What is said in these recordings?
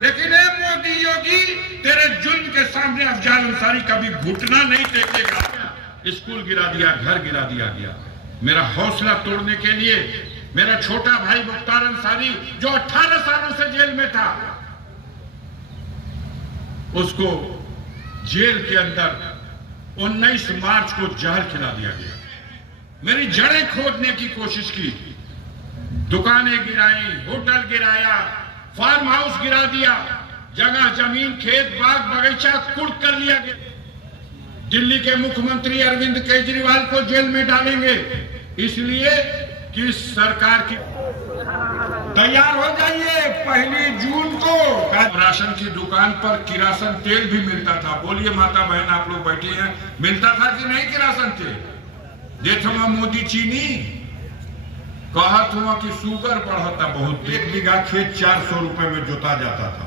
लेकिन मोदी योगी तेरे जुल्म के सामने अफजाल अंसारी कभी घुटना नहीं टेकेगा। स्कूल गिरा दिया, घर गिरा दिया गया। मेरा हौसला तोड़ने के लिए मेरा छोटा भाई मुख्तार अंसारी जो 18 सालों से जेल में था, उसको जेल के अंदर 19 मार्च को जहर खिला दिया गया। मेरी जड़ें खोदने की कोशिश की, दुकानें गिराई, होटल गिराया, फार्म हाउस गिरा दिया, जगह जमीन खेत बाग बगीचा कुर्क कर लिया गया। दिल्ली के मुख्यमंत्री अरविंद केजरीवाल को जेल में डालेंगे इसलिए कि सरकार की तैयार हो जाइए 1 जून को। राशन की दुकान पर किरासन तेल भी मिलता था। बोलिए माता बहन आप लोग बैठी हैं, मिलता था कि नहीं किरासन तेल? देखो मोदी चीनी कहत हुआ कि शुगर बढ़ता बहुत। 1 बीघा खेत 400 रुपए में जोता जाता था।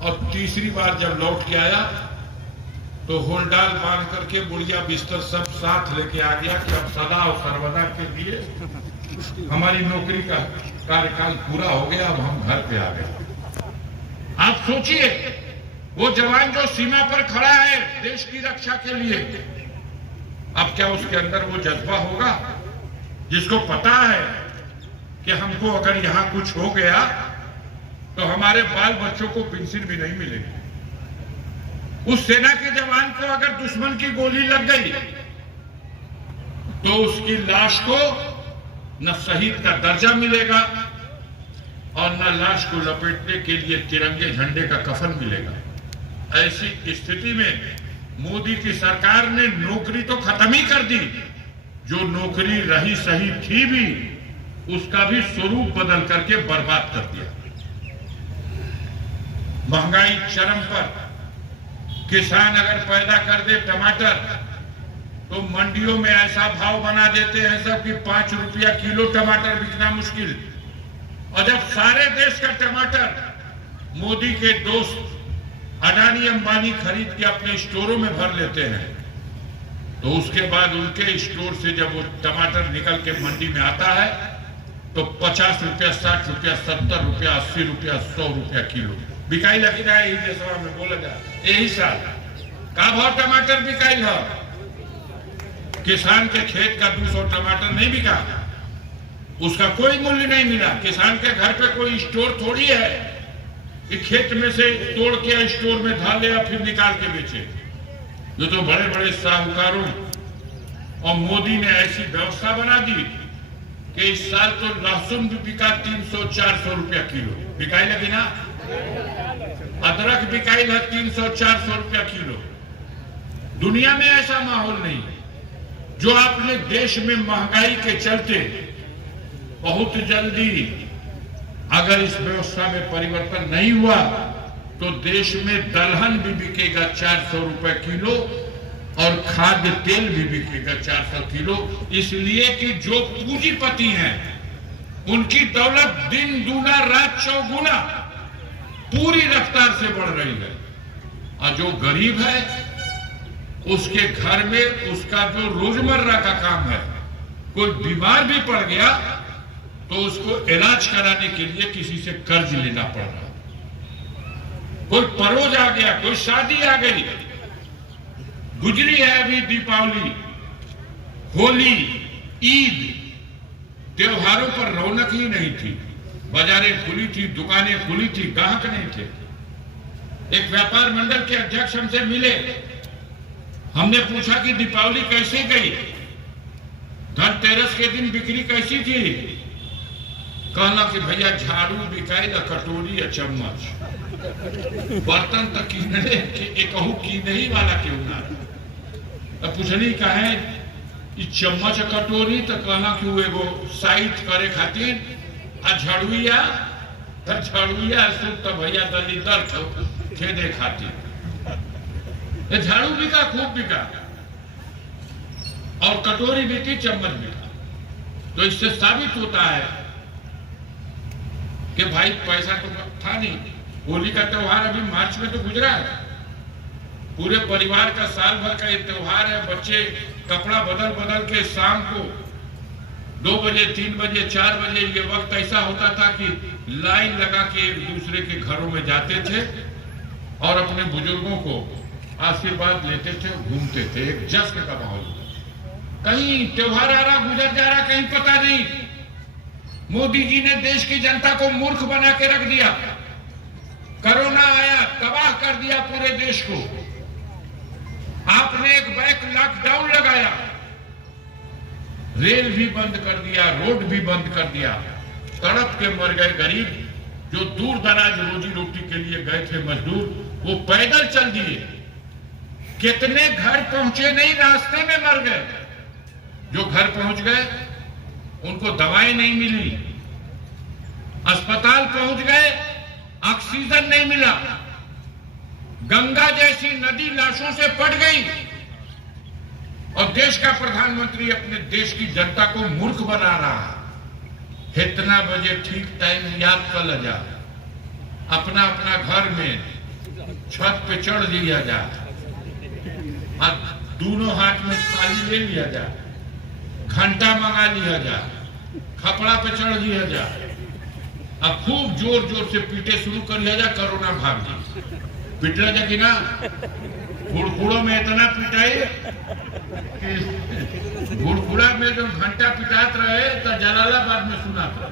और तीसरी बार जब लौट के आया तो होलडाल बांध करके बुढ़िया बिस्तर सब साथ लेके आ गया कि अब सदा और सर्वदा के लिए हमारी नौकरी का कार्यकाल पूरा हो गया, अब हम घर पे आ गए। आप सोचिए वो जवान जो सीमा पर खड़ा है देश की रक्षा के लिए, अब क्या उसके अंदर वो जज्बा होगा जिसको पता है कि हमको अगर यहां कुछ हो गया तो हमारे बाल बच्चों को पेंशन भी नहीं मिलेगी। उस सेना के जवान को अगर दुश्मन की गोली लग गई तो उसकी लाश को न शहीद का दर्जा मिलेगा और न लाश को लपेटने के लिए तिरंगे झंडे का कफन मिलेगा। ऐसी स्थिति में मोदी की सरकार ने नौकरी तो खत्म ही कर दी, जो नौकरी रही सही थी भी उसका भी स्वरूप बदल करके बर्बाद कर दिया। महंगाई चरम पर। किसान अगर पैदा कर दे टमाटर तो मंडियों में ऐसा भाव बना देते हैं सब कि 5 रुपया किलो टमाटर बिकना मुश्किल। और जब सारे देश का टमाटर मोदी के दोस्त अडानी अंबानी खरीद के अपने स्टोरों में भर लेते हैं तो उसके बाद उनके स्टोर से जब वो टमाटर निकल के मंडी में आता है तो 50 रुपया, 60 रुपया, 70 रुपया, 80 रुपया, 100 रुपया किलो बिकाई लगी रहा है। यही देशवा में बोला जाए यही साल का भाव टमाटर बिकाई है। किसान के खेत का 200 टमाटर नहीं बिका, उसका कोई मूल्य नहीं मिला। किसान के घर पे कोई स्टोर थोड़ी है कि खेत में से तोड़ के स्टोर में धार ले फिर निकाल के बेचे। जो तो बड़े बड़े साहूकारों और मोदी ने ऐसी व्यवस्था बना दी कि इस साल तो लहसुन भी बिका 300-400 रुपया किलो बिकाई लगी ना। अदरक बिकाई है 300-400 रुपया किलो। दुनिया में ऐसा माहौल नहीं। जो आपने देश में महंगाई के चलते बहुत जल्दी अगर इस व्यवस्था में परिवर्तन नहीं हुआ तो देश में दलहन भी बिकेगा 400 रुपए किलो और खाद्य तेल भी बिकेगा 400 किलो। इसलिए कि जो पूंजीपति हैं उनकी दौलत दिन दूना रात चौगुना पूरी रफ्तार से बढ़ रही है और जो गरीब है उसके घर में उसका जो रोजमर्रा का काम है, कोई बीमार भी पड़ गया तो उसको इलाज कराने के लिए किसी से कर्ज लेना पड़ रहा है। कोई परोज आ गया, कोई शादी आ गई, गुजरी है अभी दीपावली, होली, ईद, त्योहारों पर रौनक ही नहीं थी। बाजारें खुली थी, दुकानें खुली थी, ग्राहक नहीं थे। एक व्यापार मंडल के अध्यक्ष हमसे मिले, हमने पूछा कि दीपावली कैसे गई, धनतेरस के दिन बिक्री कैसी थी? कहना कि भैया झाड़ू बिकाई ना, कटोरी या चम्मच, बर्तन तक कहू की नहीं वाला क्यों ना। अब पूछनी का है चम्मच कटोरी तो कहना कि वो साइज करे खातिर झाड़ुआ तो भैया दलिदर खेदे खातिर झाड़ू बिका, खूब बिका और कटोरी बिकी, चम्मच बिका। तो इससे साबित होता है कि भाई पैसा तो था नहीं। होली का त्योहार अभी मार्च में तो गुजरा है, पूरे परिवार का साल भर का ये त्योहार है। बच्चे कपड़ा बदल बदल के शाम को 2 बजे, 3 बजे, 4 बजे ये वक्त ऐसा होता था कि लाइन लगा के एक दूसरे के घरों में जाते थे और अपने बुजुर्गों को आशीर्वाद लेते थे, घूमते थे। एक जश्न का माहौल, कहीं त्योहार आ रहा, गुजर जा रहा, कहीं पता नहीं। मोदी जी ने देश की जनता को मूर्ख बना के रख दिया। कोरोना आया, तबाह कर दिया पूरे देश को। आपने एक बैक लॉकडाउन लगाया, रेल भी बंद कर दिया, रोड भी बंद कर दिया। तड़प के मर गए गरीब, जो दूर दराज रोजी रोटी के लिए गए थे मजदूर, वो पैदल चल दिए। कितने घर पहुंचे नहीं, रास्ते में मर गए। जो घर पहुंच गए उनको दवाएं नहीं मिली, अस्पताल पहुंच गए, ऑक्सीजन नहीं मिला, गंगा जैसी नदी लाशों से पट गई। और देश का प्रधानमंत्री अपने देश की जनता को मूर्ख बना रहा है। इतना बजे ठीक टाइम याद कर जा, अपना अपना घर में छत पे चढ़ लिया जा, और दोनों हाथ में थाली ले लिया जा, घंटा मंगा लिया जा, खपड़ा पे चढ़ लिया जा, अब खूब जोर जोर से पीटे शुरू कर लिया जा, कोरोना भाग जी। पिटला जा कि ना, घुड़खुड़ों में इतना पिटाई कि घुड़खुड़ा में जो घंटा पिटात रहे तो जलालाबाद में सुना था।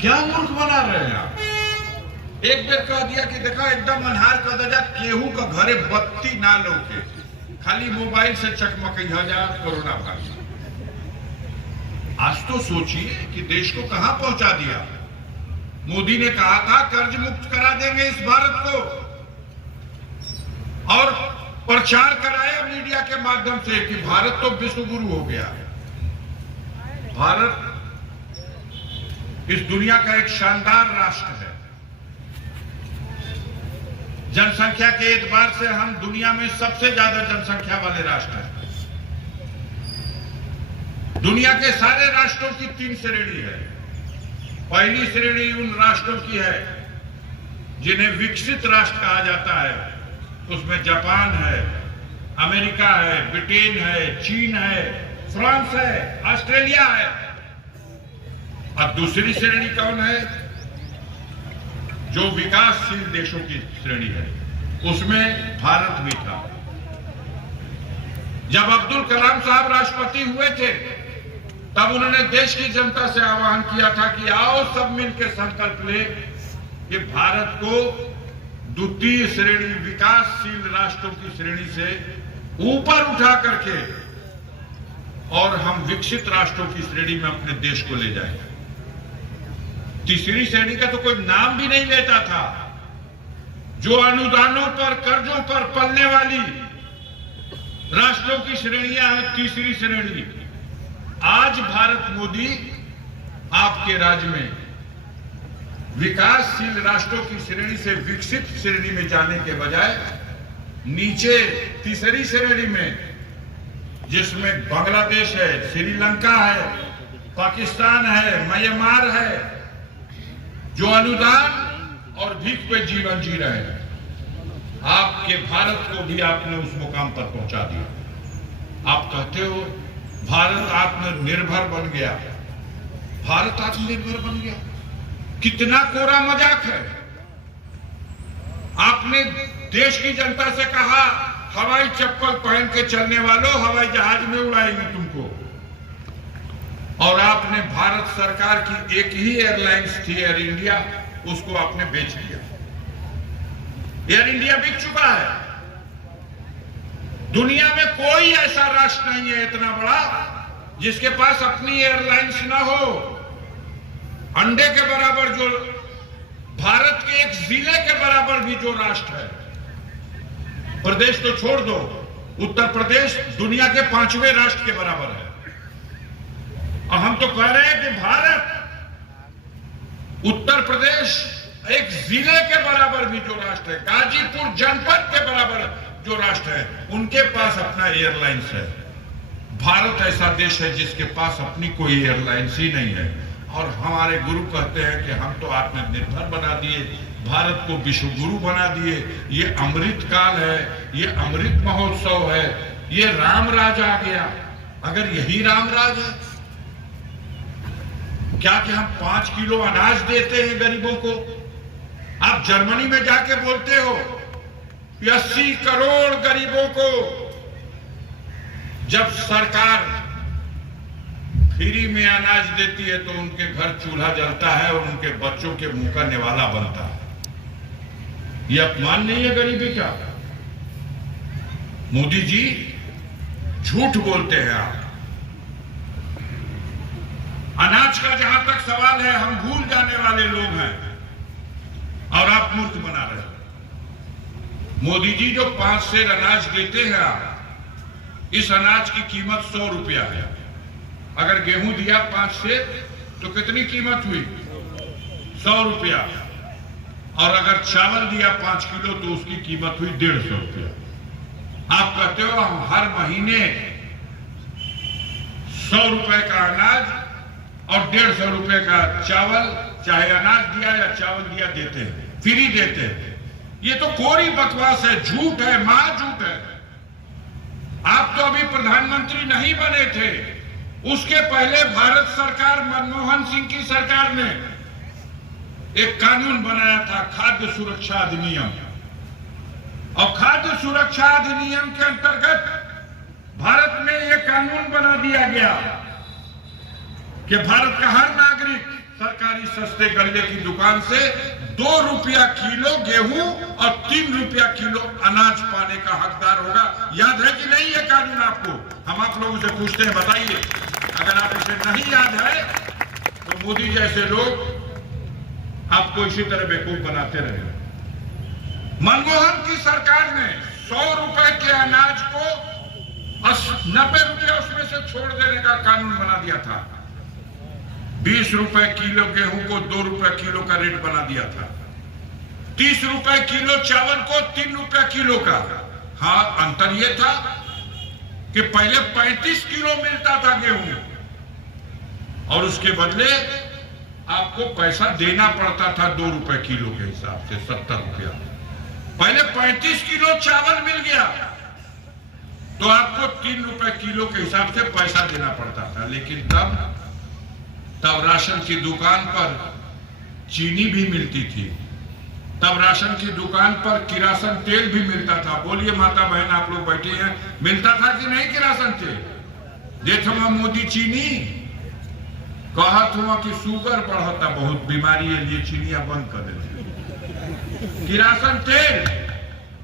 क्या मूर्ख बना रहे हैं आप। एक बेर कह दिया कि देखा एकदम अन्हार कर दे जा, केहू का घरे बत्ती ना लौके, खाली मोबाइल से चकमक जा, कोरोना भाग। आज तो सोचिए कि देश को कहां पहुंचा दिया। मोदी ने कहा था कर्ज मुक्त करा देंगे इस भारत को, और प्रचार कराया मीडिया के माध्यम से कि भारत तो विश्व गुरु हो गया। भारत इस दुनिया का एक शानदार राष्ट्र है। जनसंख्या के एतबार से हम दुनिया में सबसे ज्यादा जनसंख्या वाले राष्ट्र हैं। दुनिया के सारे राष्ट्रों की 3 श्रेणी है। पहली श्रेणी उन राष्ट्रों की है जिन्हें विकसित राष्ट्र कहा जाता है। उसमें जापान है, अमेरिका है, ब्रिटेन है, चीन है, फ्रांस है, ऑस्ट्रेलिया है। अब दूसरी श्रेणी कौन है? जो विकासशील देशों की श्रेणी है, उसमें भारत भी था। जब अब्दुल कलाम साहब राष्ट्रपति हुए थे, तब उन्होंने देश की जनता से आह्वान किया था कि आओ सब मिलकर संकल्प ले कि भारत को द्वितीय श्रेणी विकासशील राष्ट्रों की श्रेणी से ऊपर उठा करके और हम विकसित राष्ट्रों की श्रेणी में अपने देश को ले जाएं। तीसरी श्रेणी का तो कोई नाम भी नहीं लेता था। जो अनुदानों पर, कर्जों पर पलने वाली राष्ट्रों की श्रेणियां हैं, तीसरी श्रेणी। आज भारत मोदी आपके राज्य में विकासशील राष्ट्रों की श्रेणी से विकसित श्रेणी में जाने के बजाय नीचे तीसरी श्रेणी में, जिसमें बांग्लादेश है, श्रीलंका है, पाकिस्तान है, म्यांमार है, जो अनुदान और भीख पे जीवन जी रहे हैं, आपके भारत को भी आपने उस मुकाम पर पहुंचा दिया। आप कहते हो भारत आत्मनिर्भर बन गया। भारत आत्मनिर्भर बन गया, कितना कोरा मजाक है। आपने देश की जनता से कहा हवाई चप्पल पहन के चलने वालों, हवाई जहाज में उड़ाएंगे तुमको, और आपने भारत सरकार की एक ही एयरलाइंस थी, एयर इंडिया, उसको आपने बेच दिया। एयर इंडिया बिक चुका है। दुनिया में कोई ऐसा राष्ट्र नहीं है इतना बड़ा जिसके पास अपनी एयरलाइंस ना हो। अंडे के बराबर जो भारत के एक जिले के बराबर भी जो राष्ट्र है, प्रदेश तो छोड़ दो, उत्तर प्रदेश दुनिया के 5वें राष्ट्र के बराबर है। और हम तो कह रहे हैं कि भारत, उत्तर प्रदेश एक जिले के बराबर भी जो राष्ट्र है, गाजीपुर जनपद के बराबर जो राष्ट्र है, उनके पास अपना एयरलाइंस है। भारत ऐसा देश है जिसके पास अपनी कोई एयरलाइंस ही नहीं है। और हमारे गुरु कहते हैं कि हम तो आत्मनिर्भर बना दिए, भारत को विश्व गुरु बना दिए। ये अमृत काल है, ये अमृत महोत्सव है, ये राम राज आ गया। अगर यही राम राज है क्या कि हम 5 किलो अनाज देते हैं गरीबों को? आप जर्मनी में जाके बोलते हो कि 80 करोड़ गरीबों को जब सरकार फ्री में अनाज देती है तो उनके घर चूल्हा जलता है और उनके बच्चों के मुंह का निवाला बनता है। यह अपमान नहीं है गरीबी का? मोदी जी झूठ बोलते हैं आप। अनाज का जहां तक सवाल है, हम भूल जाने वाले लोग हैं और आप मूर्ख बना रहे हो। मोदी जी जो 5 सेर अनाज देते हैं आप, इस अनाज की कीमत 100 रुपया है। अगर गेहूं दिया 5 सेर तो कितनी कीमत हुई? 100 रुपया। और अगर चावल दिया 5 किलो तो उसकी कीमत हुई 150 रुपया। आप कहते हो हम हर महीने 100 रुपए का अनाज और 150 रुपए का चावल, चाहे अनाज दिया या चावल दिया, देते हैं, फ्री देते हैं। ये तो कोरी बकवास है, झूठ है, महाझूठ है। आप तो अभी प्रधानमंत्री नहीं बने थे, उसके पहले भारत सरकार, मनमोहन सिंह की सरकार ने एक कानून बनाया था, खाद्य सुरक्षा अधिनियम। और खाद्य सुरक्षा अधिनियम के अंतर्गत भारत में यह कानून बना दिया गया कि भारत का हर नागरिक सरकारी सस्ते गल्ले की दुकान से 2 रुपया किलो गेहूं और 3 रुपया किलो अनाज पाने का हकदार होगा। याद है कि नहीं ये कानून आपको? हम आप लोगों से पूछते हैं, बताइए। अगर आप इसे नहीं याद है तो मोदी जैसे लोग आपको इसी तरह बेवकूफ बनाते रहे। मनमोहन की सरकार ने 100 रुपए के अनाज को 90 रुपया उसमें से छोड़ देने का कानून बना दिया था। 20 रुपए किलो गेहूं को 2 रुपए किलो का रेट बना दिया था। 30 रुपए किलो चावल को 3 रुपए किलो का। हाँ, अंतर यह था कि पहले 35 किलो मिलता था गेहूं और उसके बदले आपको पैसा देना पड़ता था 2 रुपए किलो के हिसाब से, 70 रुपया। पहले 35 किलो चावल मिल गया तो आपको 3 रुपए किलो के हिसाब से पैसा देना पड़ता था। लेकिन तब राशन की दुकान पर चीनी भी मिलती थी, तब राशन की दुकान पर किरासन तेल भी मिलता था। बोलिए माता बहन, आप लोग बैठे हैं, मिलता था कि नहीं किरासन तेल? देखो मोदी चीनी कहत हुआ कि शुगर बढ़ता, बहुत बीमारी है, लिए चीनिया बंद कर देते। किरासन तेल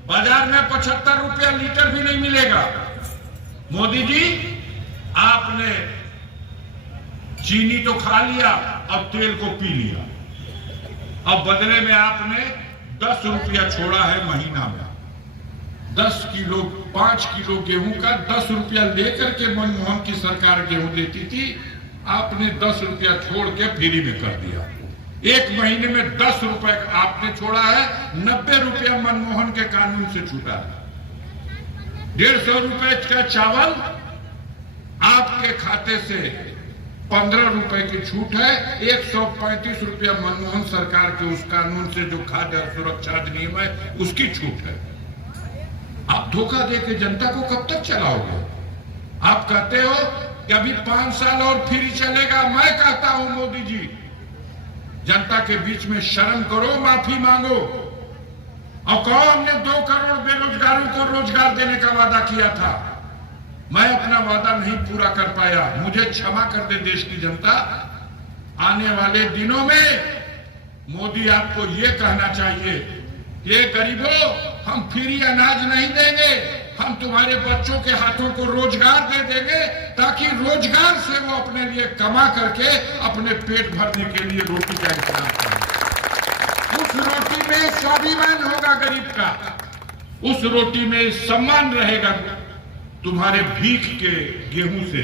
बाजार में 75 रुपया लीटर भी नहीं मिलेगा। मोदी जी, आपने चीनी तो खा लिया, अब तेल को पी लिया। अब बदले में आपने 10 रुपया छोड़ा है महीना में। 10 किलो 5 किलो गेहूं का 10 रुपया लेकर के मनमोहन की सरकार गेहूं देती थी, आपने 10 रुपया छोड़ के फ्री में कर दिया। एक महीने में 10 रुपए आपने छोड़ा है, 90 रुपया मनमोहन के कानून से छूटा है। 150 रुपए का चावल आपके खाते से 15 रुपए की छूट है। 135 रुपया मनमोहन सरकार के उस कानून से जो खाद्य सुरक्षा अधिनियम है उसकी छूट है। आप धोखा देके जनता को कब तक चलाओगे? आप कहते हो कि अभी 5 साल और फ्री चलेगा। मैं कहता हूं मोदी जी, जनता के बीच में शर्म करो, माफी मांगो और कहो हमने 2 करोड़ बेरोजगारों को रोजगार देने का वादा किया था, मैं अपना वादा नहीं पूरा कर पाया, मुझे क्षमा कर दे देश की जनता। आने वाले दिनों में मोदी आपको यह कहना चाहिए कि गरीबों, हम फ्री अनाज नहीं देंगे, हम तुम्हारे बच्चों के हाथों को रोजगार दे देंगे ताकि रोजगार से वो अपने लिए कमा करके अपने पेट भरने के लिए रोटी का इंतजाम करें। उस रोटी में स्वाभिमान होगा गरीब का, उस रोटी में सम्मान रहेगा तुम्हारे भीख के गेहूं से।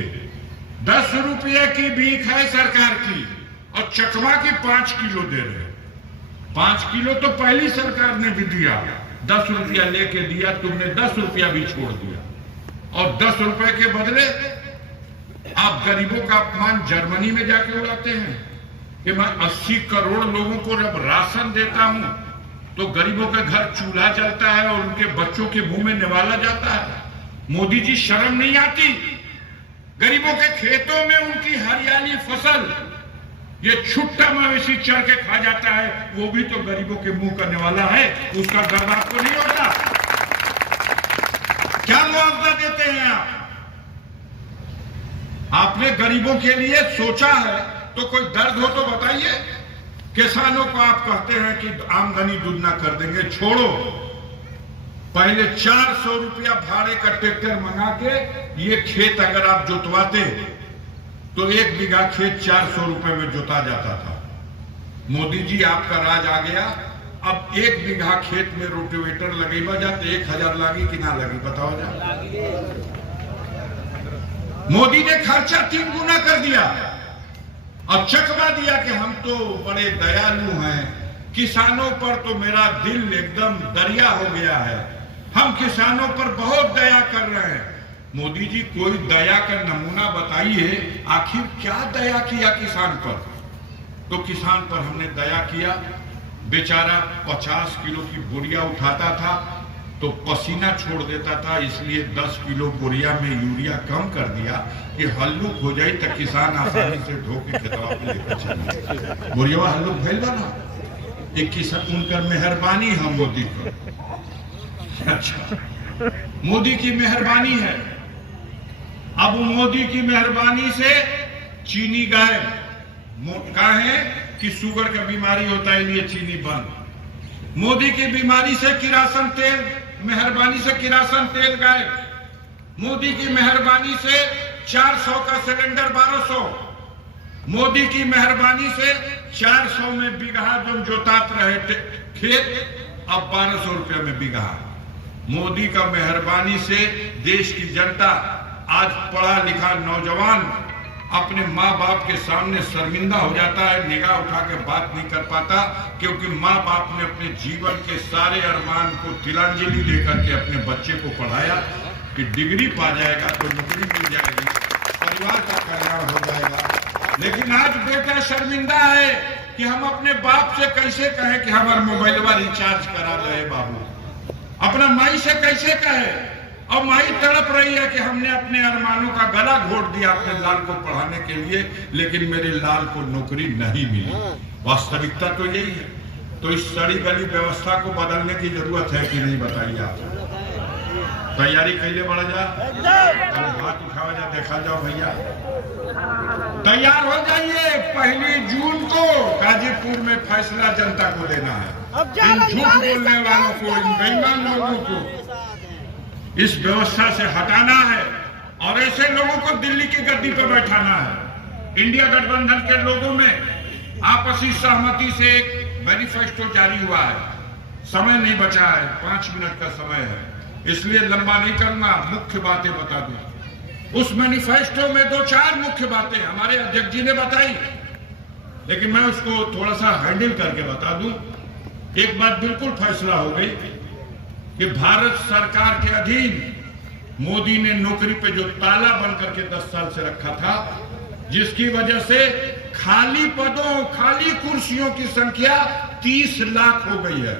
10 रुपये की भीख है सरकार की और चकवा की 5 किलो दे रहे। 5 किलो तो पहली सरकार ने भी दिया, 10 रुपया लेके दिया, तुमने 10 रुपया भी छोड़ दिया। और 10 रुपए के बदले आप गरीबों का अपमान जर्मनी में जाके उड़ाते हैं कि मैं 80 करोड़ लोगों को जब राशन देता हूं तो गरीबों के घर चूल्हा जलता है और उनके बच्चों के मुंह में निवाला जाता है। मोदी जी, शर्म नहीं आती? गरीबों के खेतों में उनकी हरियाली फसल ये छुट्टा मवेशी चढ़ के खा जाता है, वो भी तो गरीबों के मुंह करने वाला है, उसका दर्द आपको नहीं होता? क्या मुआवजा देते हैं आप? आपने गरीबों के लिए सोचा है तो कोई दर्द हो तो बताइए। किसानों को आप कहते हैं कि आमदनी दुगना कर देंगे, छोड़ो। पहले 400 रुपया भाड़े का ट्रैक्टर मंगा के ये खेत अगर आप जोतवाते तो 1 बीघा खेत 400 रुपए में जोता जाता था। मोदी जी आपका राज आ गया, अब 1 बीघा खेत में रोटावेटर लगेगा जाते 1000 लगी कि ना लगी बताओ जा। मोदी ने खर्चा 3 गुना कर दिया और चकवा दिया कि हम तो बड़े दयालु हैं, किसानों पर तो मेरा दिल एकदम दरिया हो गया है, हम किसानों पर बहुत दया कर रहे हैं। मोदी जी कोई दया का नमूना बताइए, आखिर क्या दया किया किसान पर? तो किसान पर हमने दया किया, बेचारा 50 किलो की बोरिया उठाता था तो पसीना छोड़ देता था, इसलिए 10 किलो बोरिया में यूरिया कम कर दिया कि हल्लुक हो जाए तो किसान आसानी से धो के खेतवा पे लेकर चले। बोरिया हल्लुक भइल बा ना, एक किसान उनकर मेहरबानी है मोदी पर। अच्छा, मोदी की मेहरबानी है। अब मोदी की मेहरबानी से चीनी गायब। कहा है कि शुगर का बीमारी होता है इसलिए चीनी बंद। मोदी की बीमारी से किरासन तेल, मेहरबानी से किरासन तेल गायब। मोदी की मेहरबानी से 400 का सिलेंडर 1200। मोदी की मेहरबानी से 400 में बीघा जो जोतात रहे खेत अब 1200 रुपये में बीघा। मोदी का मेहरबानी से देश की जनता, आज पढ़ा लिखा नौजवान अपने माँ बाप के सामने शर्मिंदा हो जाता है, निगाह उठा के बात नहीं कर पाता, क्योंकि माँ बाप ने अपने जीवन के सारे अरमान को तिलांजलि देकर के अपने बच्चे को पढ़ाया कि डिग्री पा जाएगा तो नौकरी मिल जाएगी, परिवार का कल्याण हो जाएगा। लेकिन आज बेटा शर्मिंदा है कि हम अपने बाप से कैसे कहें कि हमारा मोबाइलवा रिचार्ज करा रहे बाबू, अपना माई से कैसे कहे। और माई तड़प रही है कि हमने अपने अरमानों का गला घोट दिया अपने लाल को पढ़ाने के लिए, लेकिन मेरे लाल को नौकरी नहीं मिली। वास्तविकता तो यही है। तो इस सड़ी गली व्यवस्था को बदलने की जरूरत है कि नहीं, बताइए आप। तैयारी कैले बढ़ा जा, हाथ उठावा जा, देखा जाओ भैया, तैयार हो जाइए। 1 जून को गाजीपुर में फैसला जनता को देना है। इन झूठ बोलने वालों को, इन बेईमान लोगों को इस व्यवस्था से हटाना है और ऐसे लोगों को दिल्ली की गद्दी पर बैठाना है। इंडिया गठबंधन के लोगों में आपसी सहमति से एक मैनिफेस्टो जारी हुआ है। समय नहीं बचा है, 5 मिनट का समय है, इसलिए लंबा नहीं करना, मुख्य बातें बता दूं। उस मैनिफेस्टो में 2-4 मुख्य बातें हमारे अध्यक्ष जी ने बताई, लेकिन मैं उसको थोड़ा सा हैंडल करके बता दूं। एक बात बिल्कुल फैसला हो गई कि भारत सरकार के अधीन मोदी ने नौकरी पे जो ताला बंद करके 10 साल से रखा था, जिसकी वजह से खाली पदों, खाली कुर्सियों की संख्या 30 लाख हो गई है।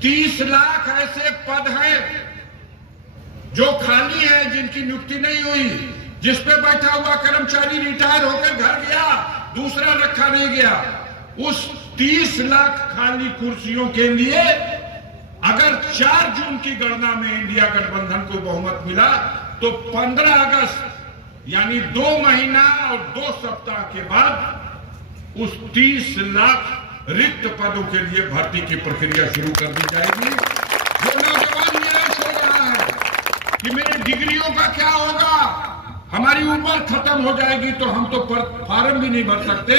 30 लाख ऐसे पद हैं जो खाली हैं, जिनकी नियुक्ति नहीं हुई, जिस पे बैठा हुआ कर्मचारी रिटायर होकर घर गया, दूसरा रखा नहीं गया। उस 30 लाख खाली कुर्सियों के लिए अगर 4 जून की गणना में इंडिया गठबंधन को बहुमत मिला तो 15 अगस्त यानी 2 महीना और 2 सप्ताह के बाद उस 30 लाख रिक्त पदों के लिए भर्ती की प्रक्रिया शुरू कर दी जाएगी। जो नौजवान निराश हो रहा है कि मेरी डिग्रियों का क्या होगा, हमारी उम्र खत्म हो जाएगी तो हम तो फार्म भी नहीं भर सकते,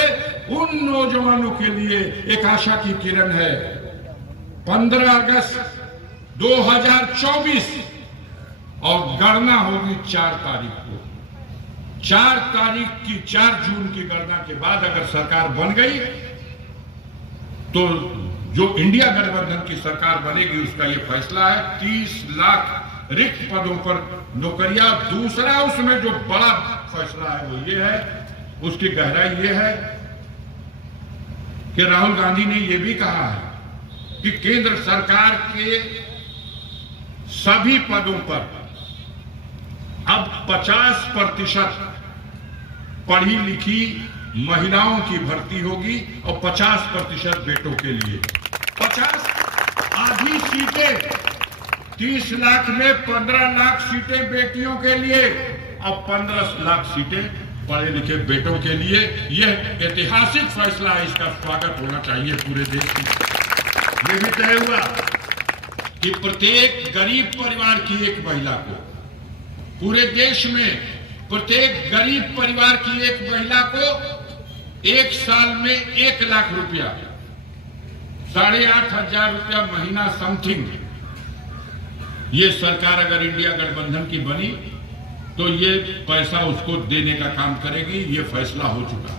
उन नौजवानों के लिए एक आशा की किरण है। 15 अगस्त 2024 और गणना होगी 4 तारीख को। 4 तारीख की 4 जून की गणना के बाद अगर सरकार बन गई तो जो इंडिया गठबंधन की सरकार बनेगी उसका ये फैसला है, 30 लाख रिक्त पदों पर नौकरियां। दूसरा उसमें जो बड़ा फैसला है वो ये है, उसकी गहराई ये है कि राहुल गांधी ने ये भी कहा है कि केंद्र सरकार के सभी पदों पर अब 50% पढ़ी लिखी महिलाओं की भर्ती होगी और 50% बेटों के लिए। 50 आधी सीटें, 30 लाख में 15 लाख सीटें बेटियों के लिए और 15 लाख सीटें पढ़े लिखे बेटों के लिए। यह ऐतिहासिक फैसला है, इसका स्वागत होना चाहिए पूरे देश में। यह भी तय हुआ कि प्रत्येक गरीब परिवार की एक महिला को, पूरे देश में प्रत्येक गरीब परिवार की एक महिला को 1 साल में 1 लाख रुपया, 8,500 रुपया महीना समथिंग, ये सरकार अगर इंडिया गठबंधन की बनी तो ये पैसा उसको देने का काम करेगी। ये फैसला हो चुका।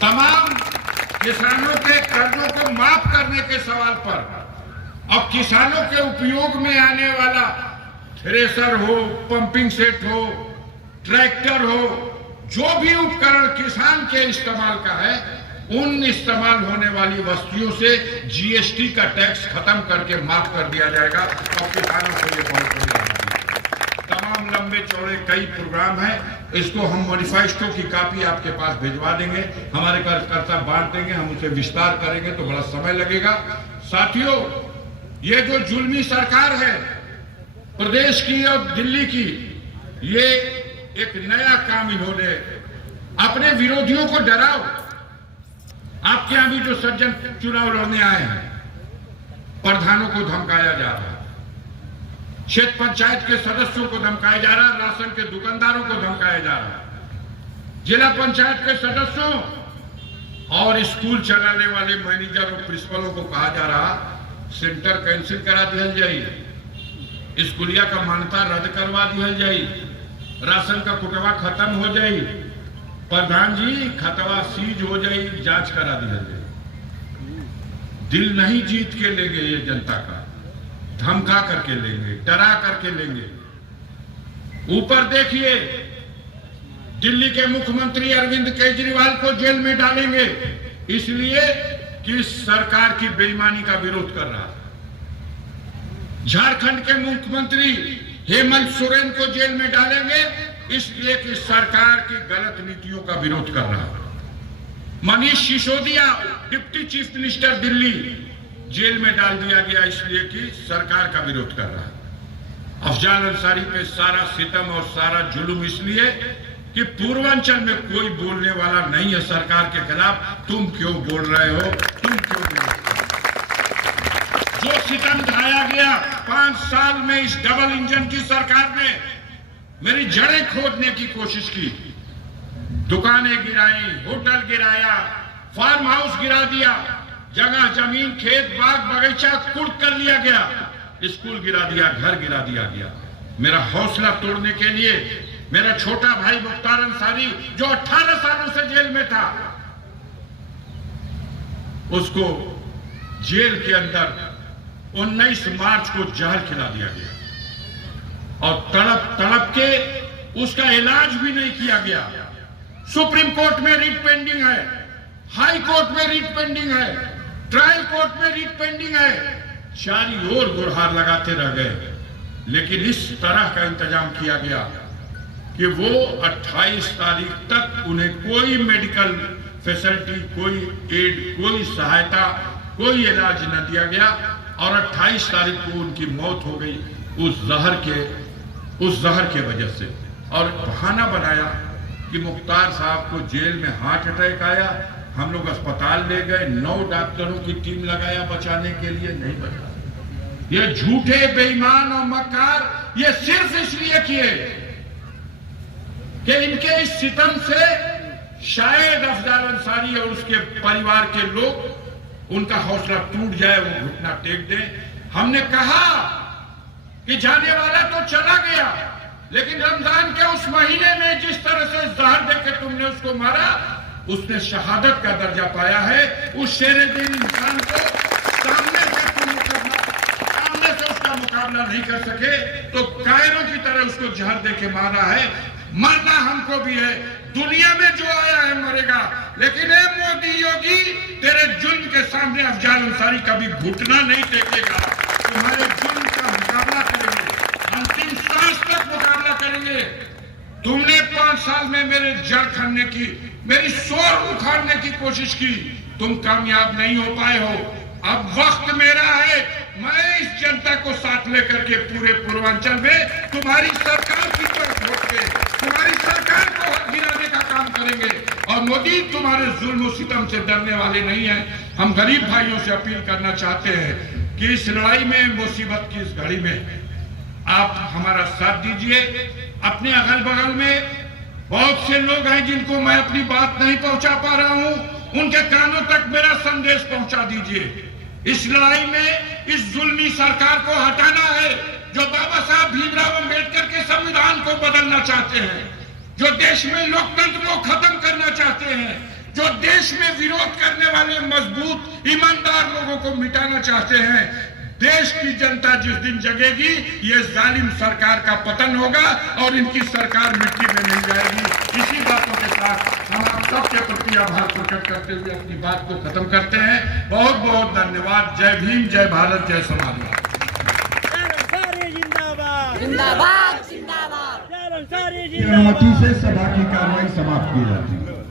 तमाम किसानों के कर्जों को माफ करने के सवाल पर अब किसानों के उपयोग में आने वाला थ्रेसर हो, पंपिंग सेट हो, ट्रैक्टर हो, जो भी उपकरण किसान के इस्तेमाल का है, उन इस्तेमाल होने वाली वस्तुओं से जीएसटी का टैक्स खत्म करके माफ कर दिया जाएगा और किसानों को ये बहुत बड़ी राहत मिलेगी। तमाम लंबे चौड़े कई प्रोग्राम हैं, इसको हम मैनिफेस्टो की कॉपी आपके पास भिजवा देंगे, हमारे कार्यकर्ता बांट देंगे, हम उसे विस्तार करेंगे तो बड़ा समय लगेगा। साथियों, ये जो जुल्मी सरकार है प्रदेश की और दिल्ली की, ये एक नया काम इन्होंने, अपने विरोधियों को डराओ। आपके यहां भी जो सज्जन चुनाव लड़ने आए हैं, प्रधानों को धमकाया जा रहा है, क्षेत्र पंचायत के सदस्यों को धमकाया जा रहा है, राशन के दुकानदारों को धमकाया जा रहा है, जिला पंचायत के सदस्यों और स्कूल चलाने वाले मैनेजर और प्रिंसिपलों को कहा जा रहा सेंटर कैंसिल करा दिया जाए, स्कूलिया का मान्यता रद्द करवा दिया जाए, राशन का कुटवा खत्म हो जाए, प्रधान जी खतवा सीज हो जाए, जांच करा दिया जाए। दिल नहीं जीत के लेंगे ये जनता का, धमका करके लेंगे, डरा करके लेंगे। ऊपर देखिए, दिल्ली के मुख्यमंत्री अरविंद केजरीवाल को जेल में डालेंगे इसलिए कि सरकार की बेईमानी का विरोध कर रहा है। झारखंड के मुख्यमंत्री हेमंत सोरेन को जेल में डालेंगे इसलिए कि सरकार की गलत नीतियों का विरोध कर रहा है। Manish Sisodia, deputy chief minister Delhi, jail में डाल दिया गया इसलिए कि सरकार का विरोध कर रहा है। अफजाल अंसारी पे सारा सितम और सारा जुल्म इसलिए कि पूर्वांचल में कोई बोलने वाला नहीं है सरकार के खिलाफ। तुम क्यों बोल रहे हो, तुम क्यों बोल रहे हो? जो सितम ढाया गया 5 साल में इस डबल इंजन की सरकार ने, मेरी जड़ें खोदने की कोशिश की, दुकानें गिराई, होटल गिराया, फार्म हाउस गिरा दिया, जगह जमीन खेत बाग बगीचा कुर्क कर लिया गया, स्कूल गिरा दिया, घर गिरा दिया गया। मेरा हौसला तोड़ने के लिए मेरा छोटा भाई मुख्तार अंसारी जो 18 सालों से जेल में था, उसको जेल के अंदर 19 मार्च को जहर खिला दिया गया और तड़प तड़प के उसका इलाज भी नहीं किया गया। सुप्रीम कोर्ट में रिट पेंडिंग है, हाई कोर्ट में रिट पेंडिंग है, ट्रायल कोर्ट में रिट पेंडिंग है, चारों ओर गुहार लगाते रह गए। लेकिन इस तरह का इंतजाम किया गया कि वो 28 तारीख तक उन्हें कोई मेडिकल फैसिलिटी, कोई एड, कोई सहायता, कोई इलाज न दिया गया और 28 तारीख को उनकी मौत हो गई उस जहर के वजह से। और बहाना बनाया कि मुख्तार साहब को जेल में हार्ट अटैक आया, हम लोग अस्पताल ले गए, 9 डॉक्टरों की टीम लगाया बचाने के लिए, नहीं बचा। ये झूठे बेईमान और मक्कार ये सिर्फ इसलिए किए कि इनके इस सितम से शायद अफजाल अंसारी और उसके परिवार के लोग, उनका हौसला टूट जाए, वो घुटना टेक दे। हमने कहा कि जाने वाला तो चला गया, लेकिन रमजान के उस महीने में जिस तरह से जहर देकर तुमने उसको मारा, उसने शहादत का दर्जा पाया है। उस शेरे दिन इंसान को सामने से उसका मुकाबला नहीं कर सके तो कायरों की तरह उसको जहर देके मारा है। मरना हमको भी है, दुनिया में जो आया है मरेगा, लेकिन ए मोदी योगी, तेरे जुल्म के सामने अफजाल अंसारी कभी घुटना नहीं टेकेगा। तुम्हारे जुल्म का मुकाबला करेंगे, अंतिम सांस तक मुकाबला करेंगे। तुमने 5 साल में मेरे जड़ खनने की, मेरी सोर उखाड़ने की कोशिश की, तुम कामयाब नहीं हो पाए हो। अब वक्त मेरा है, मैं इस जनता को साथ लेकर के पूरे पूर्वांचल में तुम्हारी सरकार की तरफ वोट के तुम्हारी सरकार को हक गिराने का काम करेंगे। और मोदी तुम्हारे जुल्म सितम से डरने वाले नहीं हैं। हम गरीब भाइयों से अपील करना चाहते हैं कि इस लड़ाई में, मुसीबत की इस घड़ी में आप हमारा साथ दीजिए। अपने अगल बगल में बहुत से लोग हैं जिनको मैं अपनी बात नहीं पहुंचा पा रहा हूं, उनके कानों तक मेरा संदेश पहुंचा दीजिए। इस लड़ाई में इस जुल्मी सरकार को हटाना है जो बाबा साहब भीमराव अंबेडकर के संविधान को बदलना चाहते हैं, जो देश में लोकतंत्र को खत्म करना चाहते हैं, जो देश में विरोध करने वाले मजबूत ईमानदार लोगों को मिटाना चाहते हैं। देश की जनता जिस दिन जगेगी, ये जालिम सरकार का पतन होगा और इनकी सरकार मिट्टी में मिल जाएगी। इसी बातों के साथ हम आप सबके प्रति आभार प्रकट करते हुए अपनी बात को खत्म करते हैं। बहुत बहुत धन्यवाद। जय भीम, जय भारत, जय समाजवाद। जिंदाबाद जिंदाबाद। से सभा की कार्रवाई समाप्त की जाती है।